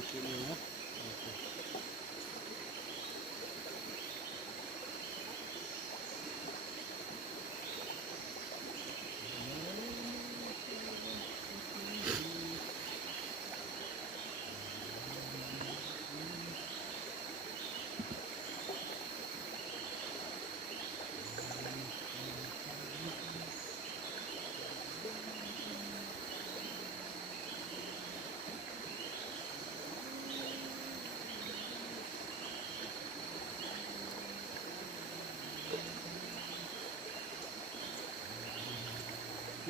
sedikit ni ya.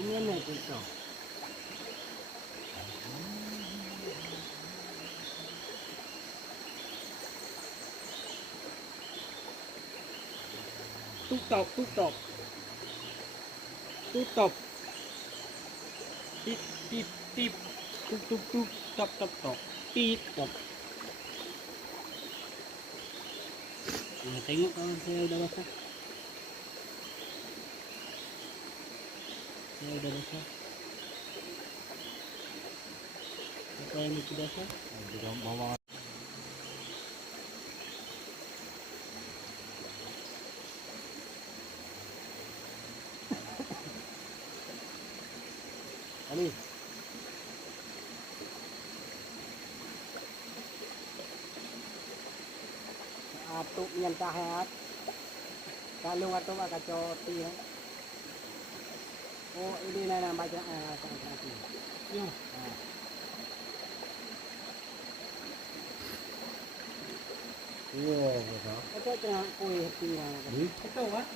Ini ni kita. Tutup, tutup. Tutup. Tip, tip, tip. Tuk, tuk, tuk. Top, top, top. Tip, top. Nah, tengok kawan saya udah basah. Saya udah basah. Apa yang itu basah? Nah, bawa. Ali. Atuk yang tahat. Kalau atuk agak coti ya. Oh ini nana baca sanksi. Ya. Wow, betul. Atuk tengah kuih tinggal. Betul ah.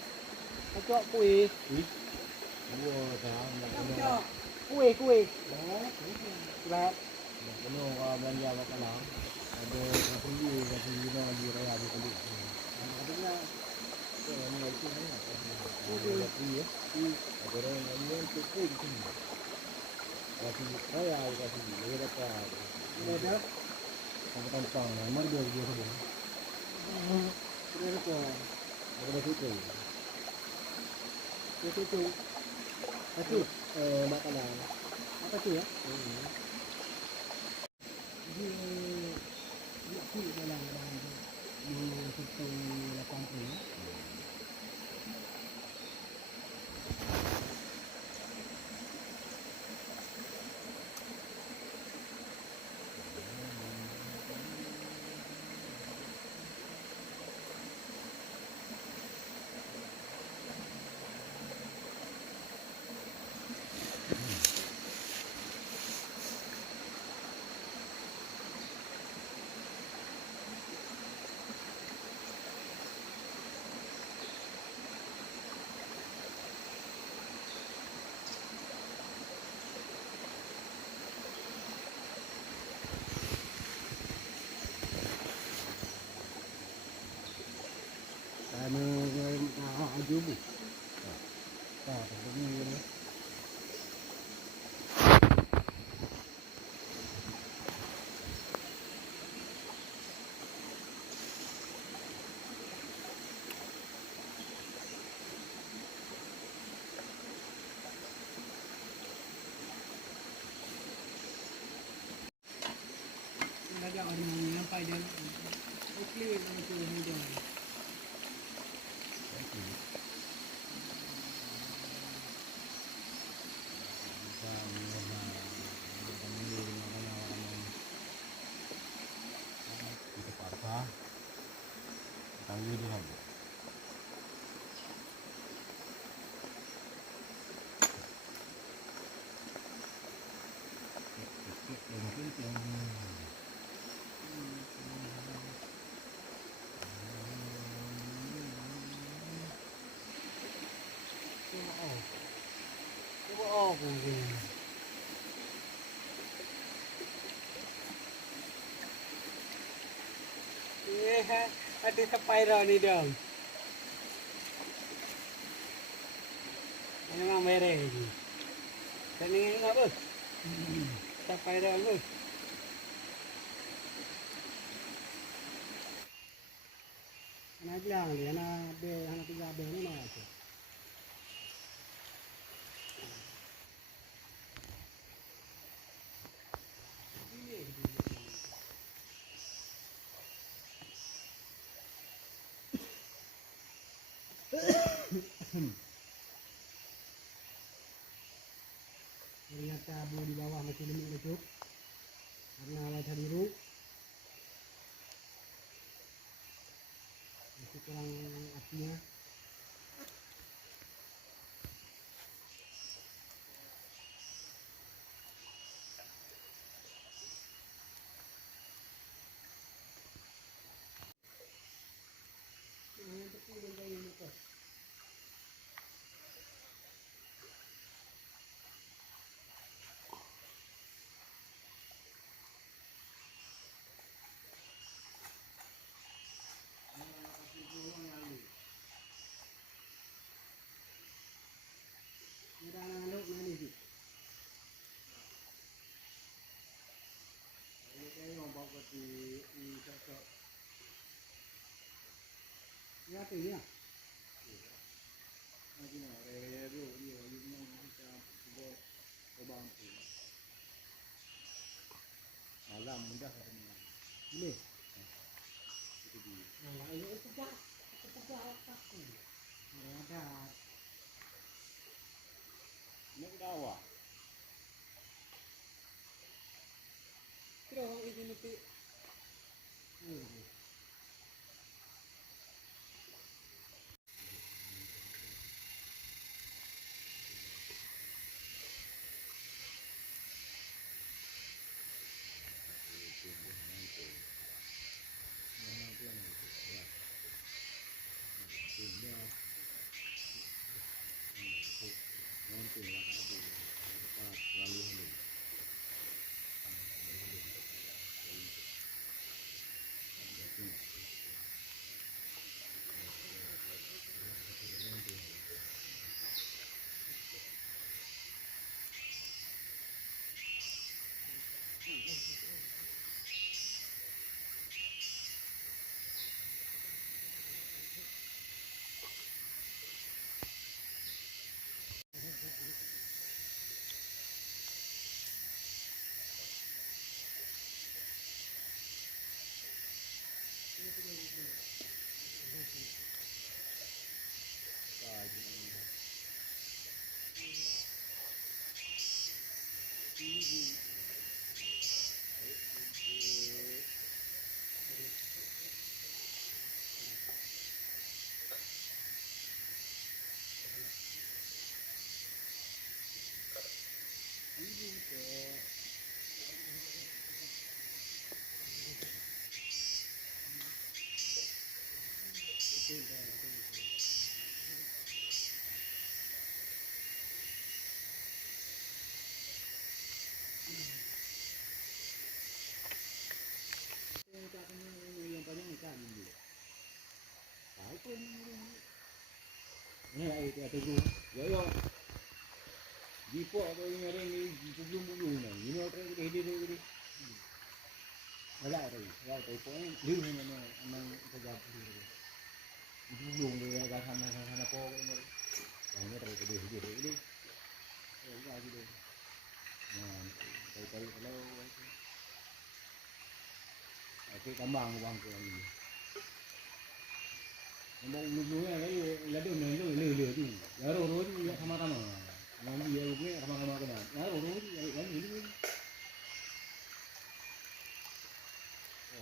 Atuk kuih. Wow, dah. Kuih. Oh, baik. Penuh kalau belanja makanan. Ada kasih lagi raya di kulit. Katanya ini lagi ni. Ada kuih ya. Ada orang yang kuih di sini. Kasih raya kasih lagi dekat. Ada. Sampai tampang, mari dia saja. Dia tu. Ada situ. Situ. Itu makanan. Apa tu ya? Di dalam di situ 80. Jubu. Begini. Ada orang yang sampai dia. Okey, itu dia. Tangi dia lagi. Ada sampai dah ni dong. Ini memang merah ni. Dan ini apa? Sampai dah ni. Anak bilang dia, anak tiga abang ni mana tu? Ternyata abu di bawah masih lemuk-lecuk karena wajah biru masih kurang apinya. Ya, iya. Malam mudah ini. Nah, ini tegak aku. Ada. Ini dawa. Kira orang ini nanti. Ini lah itu ada tu. Yo. Jipo atau ini ada ni bulu-bulu ni. Ini orang kita hidup ni. Ada tu. Ada tu pun liu ni memang kerja tu. Bulu ni agak sana po ni. Yang ni terus hidup ni. Oh, lagi tu. Nah, tahu kalau okey kambang bang tu ni. Mau ulu-ulunya lagi le tu. Ya ro tu ya sama-sama. Nanti ya ulu sama-sama kena. Ya ro tu ya ini.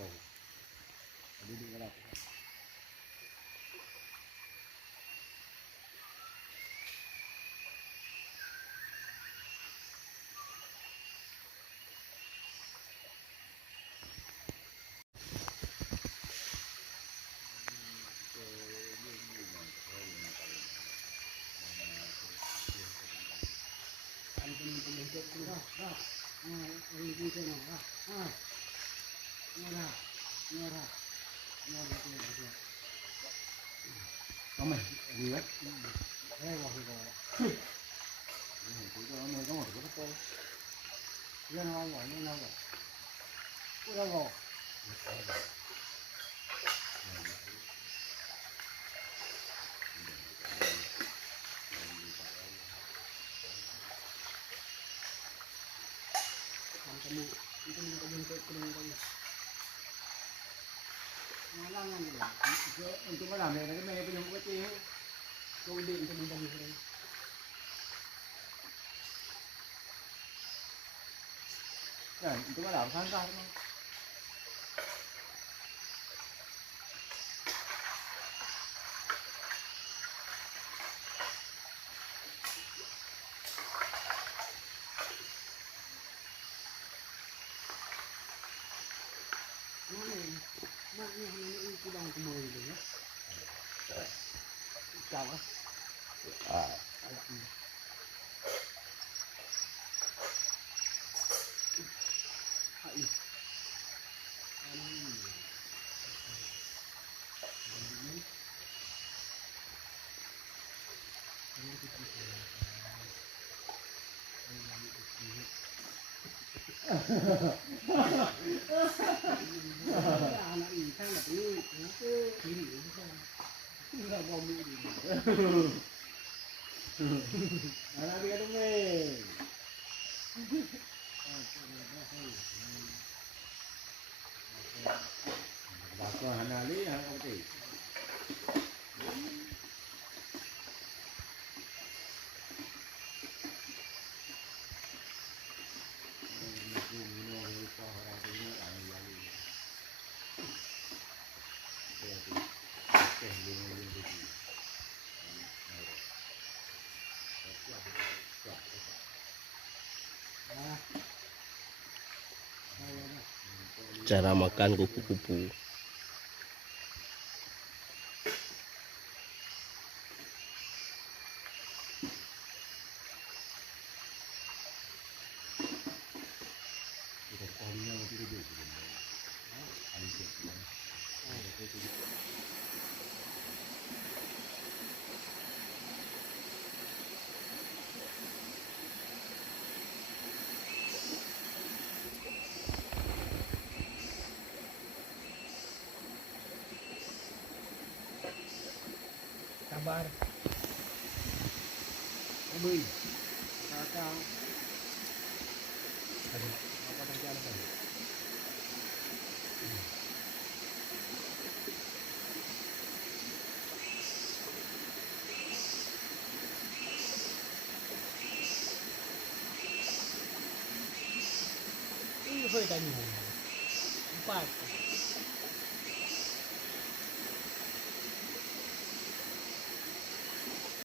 Oh. Ada di mana? Không gì hết. Đây là gì rồi? Chỉ có nơi có một cái cô. Lên đâu rồi, lên đâu rồi? Cô đâu rồi? Untuk malam ni, nak main penyok kecil, kau dia untuk membeli. Nah, itu mah dalam sangkar. Mana ini kurang kembali dulu ya. Chào á. Anak ini kan nggak perlu, itu kiri itu kan nggak mau mudi. Anak dia tuh men. Bapak Hanali yang apa? Cara makan kupu-kupu. Kabar. Bui. Kakak. Ada apa tadi ada kan? Ini hơi tanya. Empat.